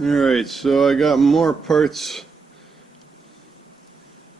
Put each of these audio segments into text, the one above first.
Alright, so I got more parts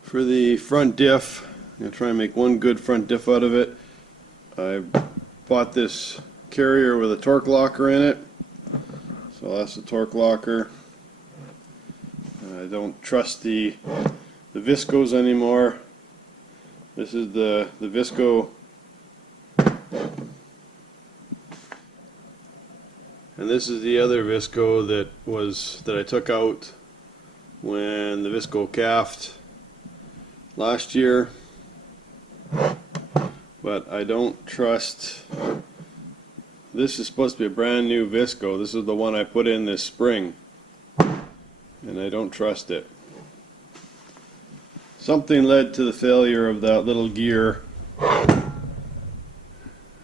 for the front diff. I'm going to try and make one good front diff out of it. I bought this carrier with a Torq Locker in it. So that's the Torq Locker. I don't trust the viscos anymore. This is the visco. And this is the other visco that I took out when the visco calved last year. But I don't trust. This is supposed to be a brand new visco. This is the one I put in this spring, and I don't trust it. Something led to the failure of that little gear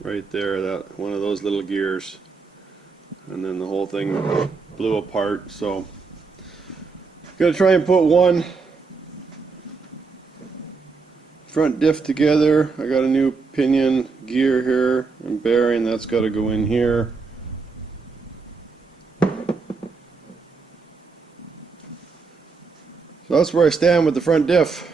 right there, that one of those little gears, and then the whole thing blew apart. So gotta try and put one front diff together. I got a new pinion gear here and bearing, that's got to go in here. So that's where I stand with the front diff.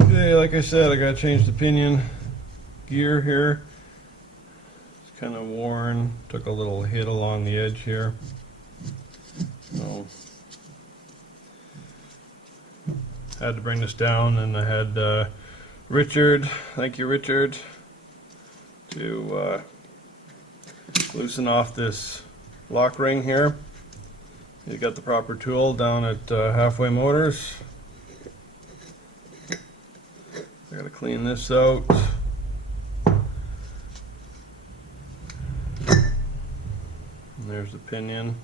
Okay, like I said, I gotta change the pinion gear here. It's kind of worn, took a little hit along the edge here. So had to bring this down, and I had Richard, thank you Richard, to loosen off this lock ring here. He got the proper tool down at Halfway Motors. I gotta clean this out. And there's the pinion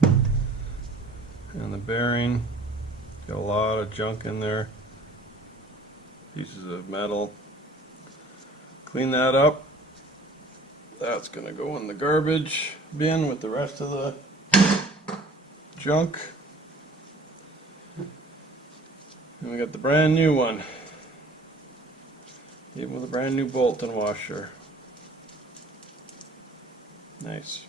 and the bearing. Got a lot of junk in there. Pieces of metal. Clean that up. That's gonna go in the garbage bin with the rest of the junk. And we got the brand new one. Even with a brand new bolt and washer. Nice.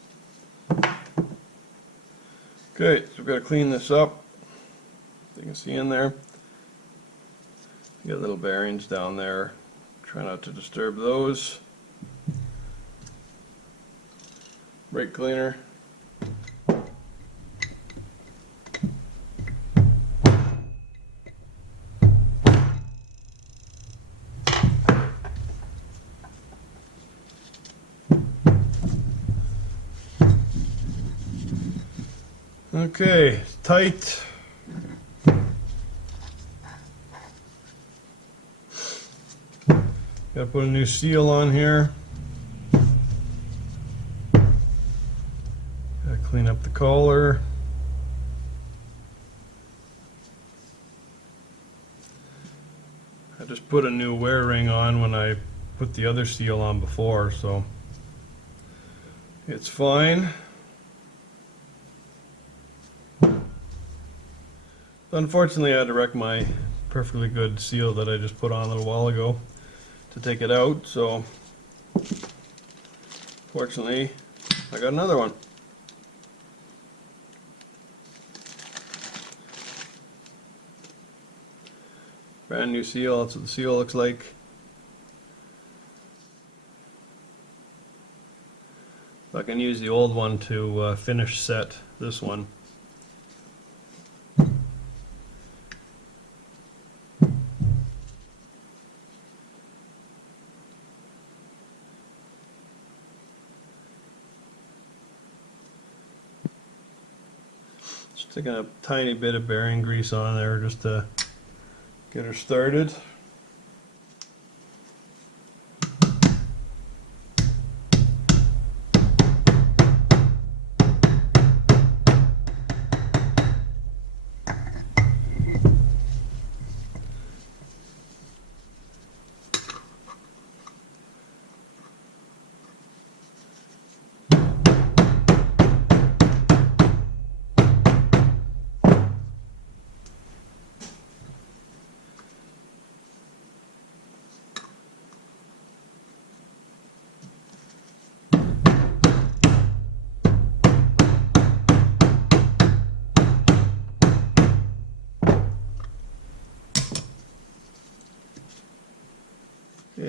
Okay, so we've got to clean this up. You can see in there. You got little bearings down there. Try not to disturb those. Brake cleaner. Okay, it's tight. Gotta put a new seal on here. Gotta clean up the collar. I just put a new wear ring on when I put the other seal on before, so it's fine. Unfortunately, I had to wreck my perfectly good seal that I just put on a little while ago to take it out, so fortunately I got another one. Brand new seal, that's what the seal looks like. I can use the old one to finish set this one. Sticking a tiny bit of bearing grease on there just to get her started.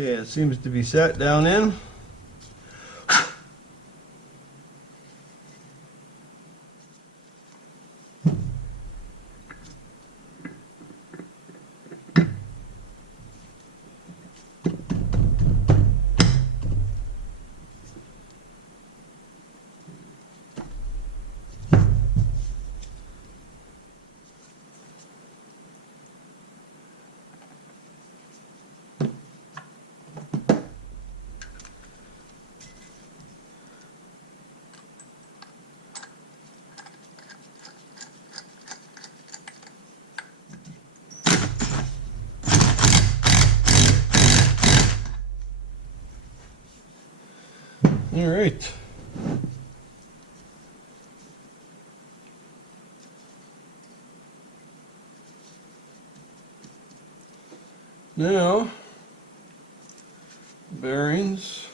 Okay, it seems to be set down in. All right. Now, bearings.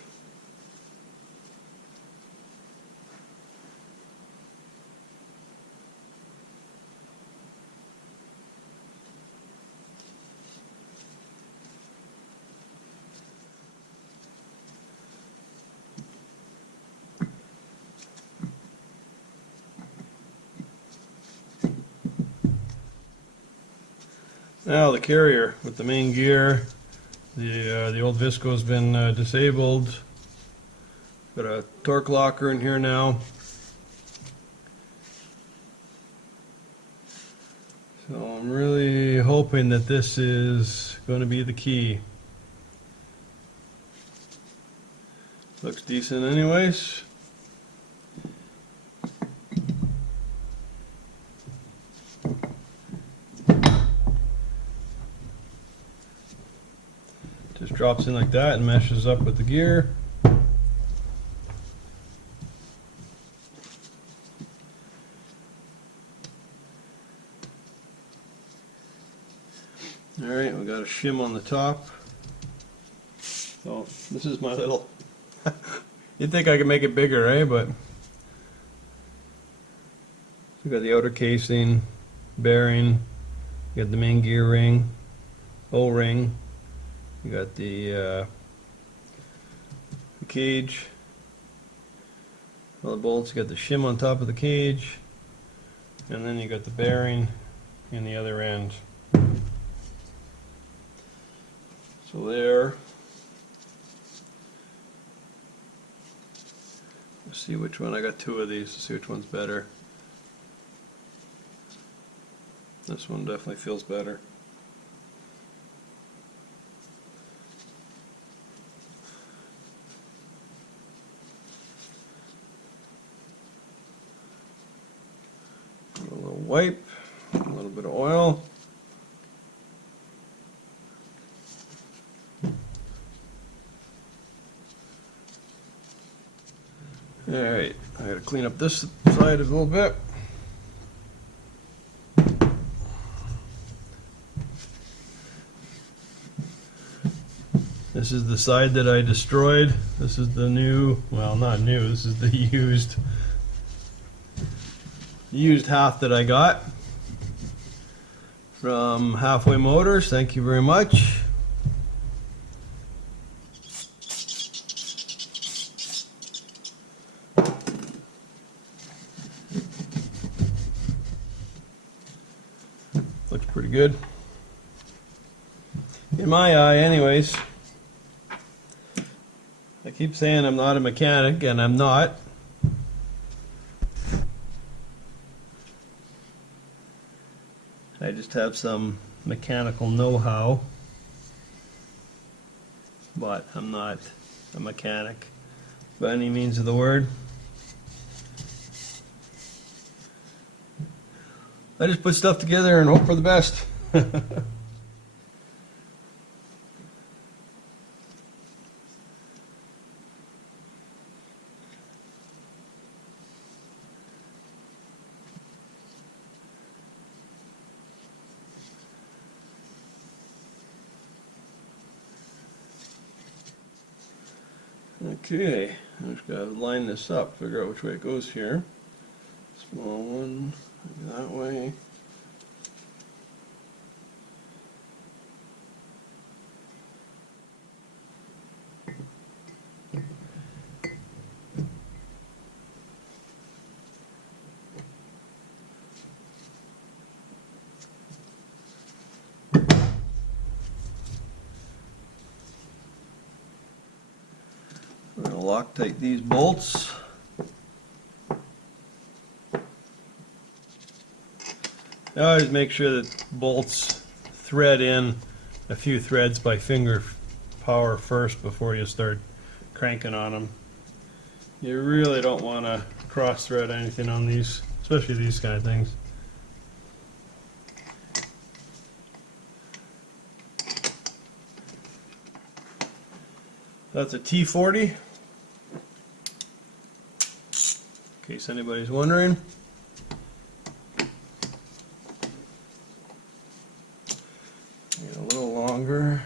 Now the carrier with the main gear, the old Visco's been disabled. Got a Torq Locker in here now. So I'm really hoping that this is going to be the key. Looks decent anyways. Just drops in like that and meshes up with the gear. Alright, we got a shim on the top. So this is my little you'd think I could make it bigger, eh? But we got the outer casing, bearing, you got the main gear ring, O-ring. You got the cage, all the bolts. You got the shim on top of the cage, and then you got the bearing in the other end. So there. Let's see which one. I got two of these. Let's see which one's better. This one definitely feels better. A little wipe, a little bit of oil. Alright, I gotta clean up this side a little bit. This is the side that I destroyed. This is the new, well, not new, this is the used half that I got from Halfway Motors. Thank you very much. Looks pretty good. In my eye, anyways. I keep saying I'm not a mechanic, and I'm not. I just have some mechanical know-how, but I'm not a mechanic by any means of the word. I just put stuff together and hope for the best. Okay, I just gotta line this up, figure out which way it goes here. Small one, that way. Loctite these bolts. I always make sure that bolts thread in a few threads by finger power first before you start cranking on them. You really don't want to cross thread anything on these, especially these kind of things. That's a T40, in case anybody's wondering. Get a little longer.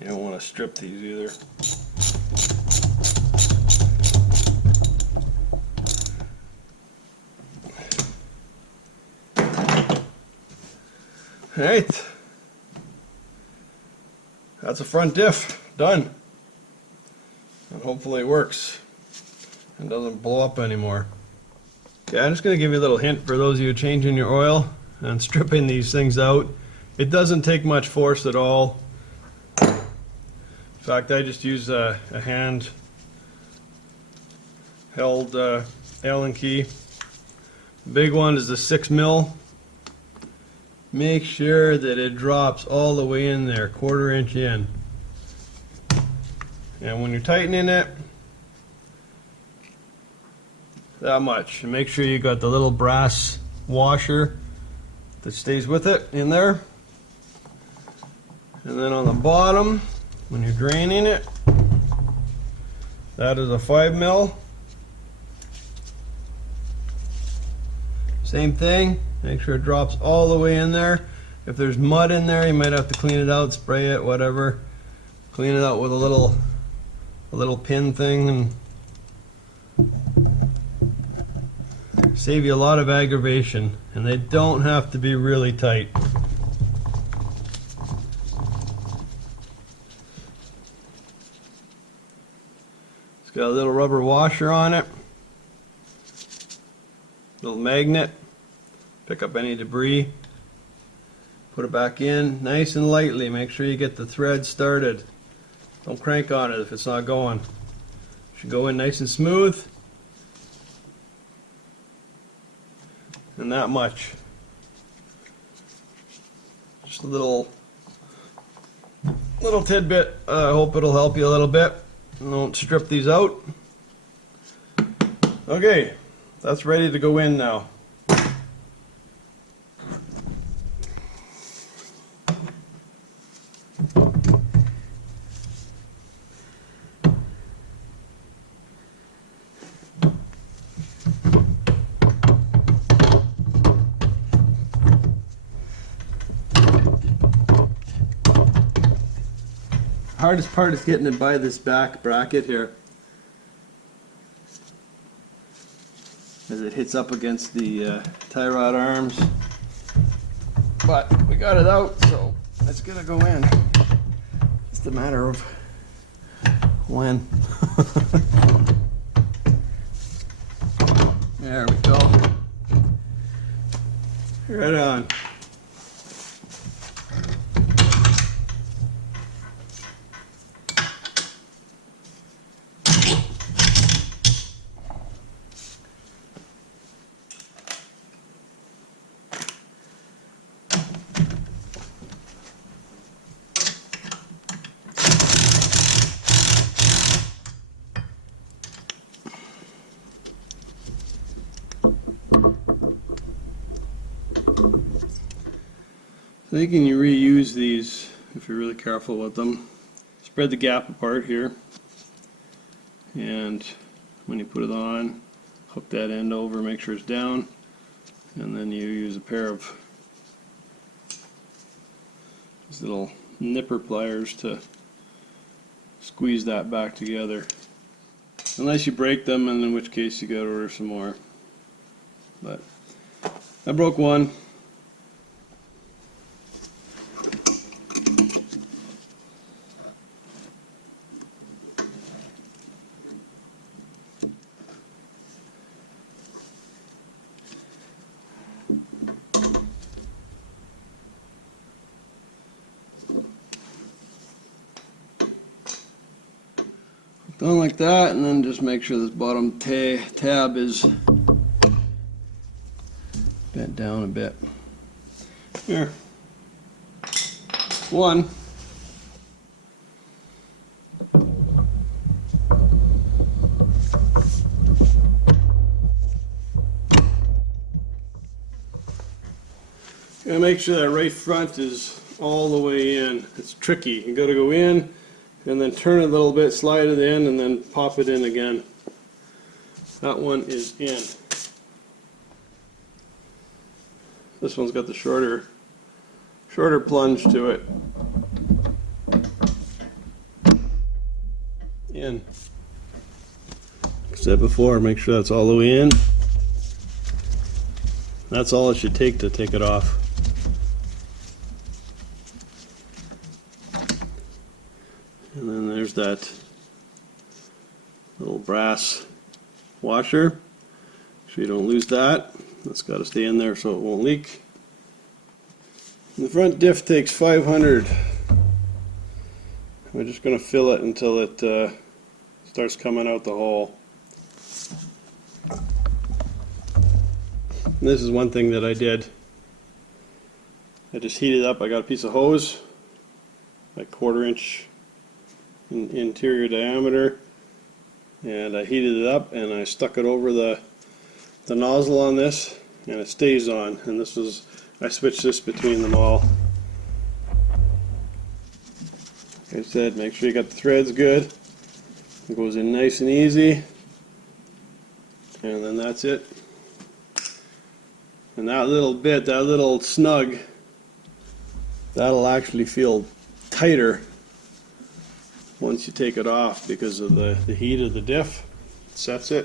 You don't want to strip these either. Alright, that's a front diff done, and hopefully it works and doesn't blow up anymore. Okay, I'm just going to give you a little hint for those of you changing your oil and stripping these things out. It doesn't take much force at all. In fact, I just use a hand held Allen key. The big one is the 6 mil. Make sure that it drops all the way in there, 1/4 inch in. And when you're tightening it, that much. And make sure you got the little brass washer that stays with it in there. And then on the bottom, when you're draining it, that is a 5 mil. Same thing. Make sure it drops all the way in there. If there's mud in there, you might have to clean it out, spray it, whatever. Clean it out with a little pin thing, and save you a lot of aggravation. And they don't have to be really tight. It's got a little rubber washer on it, little magnet. Pick up any debris, put it back in nice and lightly. Make sure you get the thread started. Don't crank on it if it's not going. It should go in nice and smooth. And that much. Just a little tidbit. I hope it'll help you a little bit. Don't strip these out. Okay, that's ready to go in now. Hardest part is getting it by this back bracket here, as it hits up against the tie rod arms. But we got it out, so it's gonna go in. It's a matter of when. There we go. Right on. So you can reuse these if you're really careful with them. Spread the gap apart here, and when you put it on, hook that end over, make sure it's down, and then you use a pair of these little nipper pliers to squeeze that back together. Unless you break them, and in which case you gotta order some more. But I broke one. Done like that, and then just make sure this bottom tab is bent down a bit. Here. One. Gotta make sure that right front is all the way in. It's tricky. You gotta go in and then turn it a little bit, slide it in, and then pop it in again. That one is in. This one's got the shorter plunge to it. In. Like I said before, make sure that's all the way in. That's all it should take to take it off. And then there's that little brass washer. Make sure you don't lose that. That's got to stay in there so it won't leak. And the front diff takes 500. We're just going to fill it until it starts coming out the hole. And this is one thing that I did. I just heated up. I got a piece of hose, like 1/4 inch in interior diameter, and I heated it up and I stuck it over the nozzle on this, and it stays on. And this is, I switched this between them all. Like I said, make sure you got the threads good. It goes in nice and easy, and then that's it. And that little bit, that little snug, that'll actually feel tighter once you take it off because of the heat of the diff. Sets it.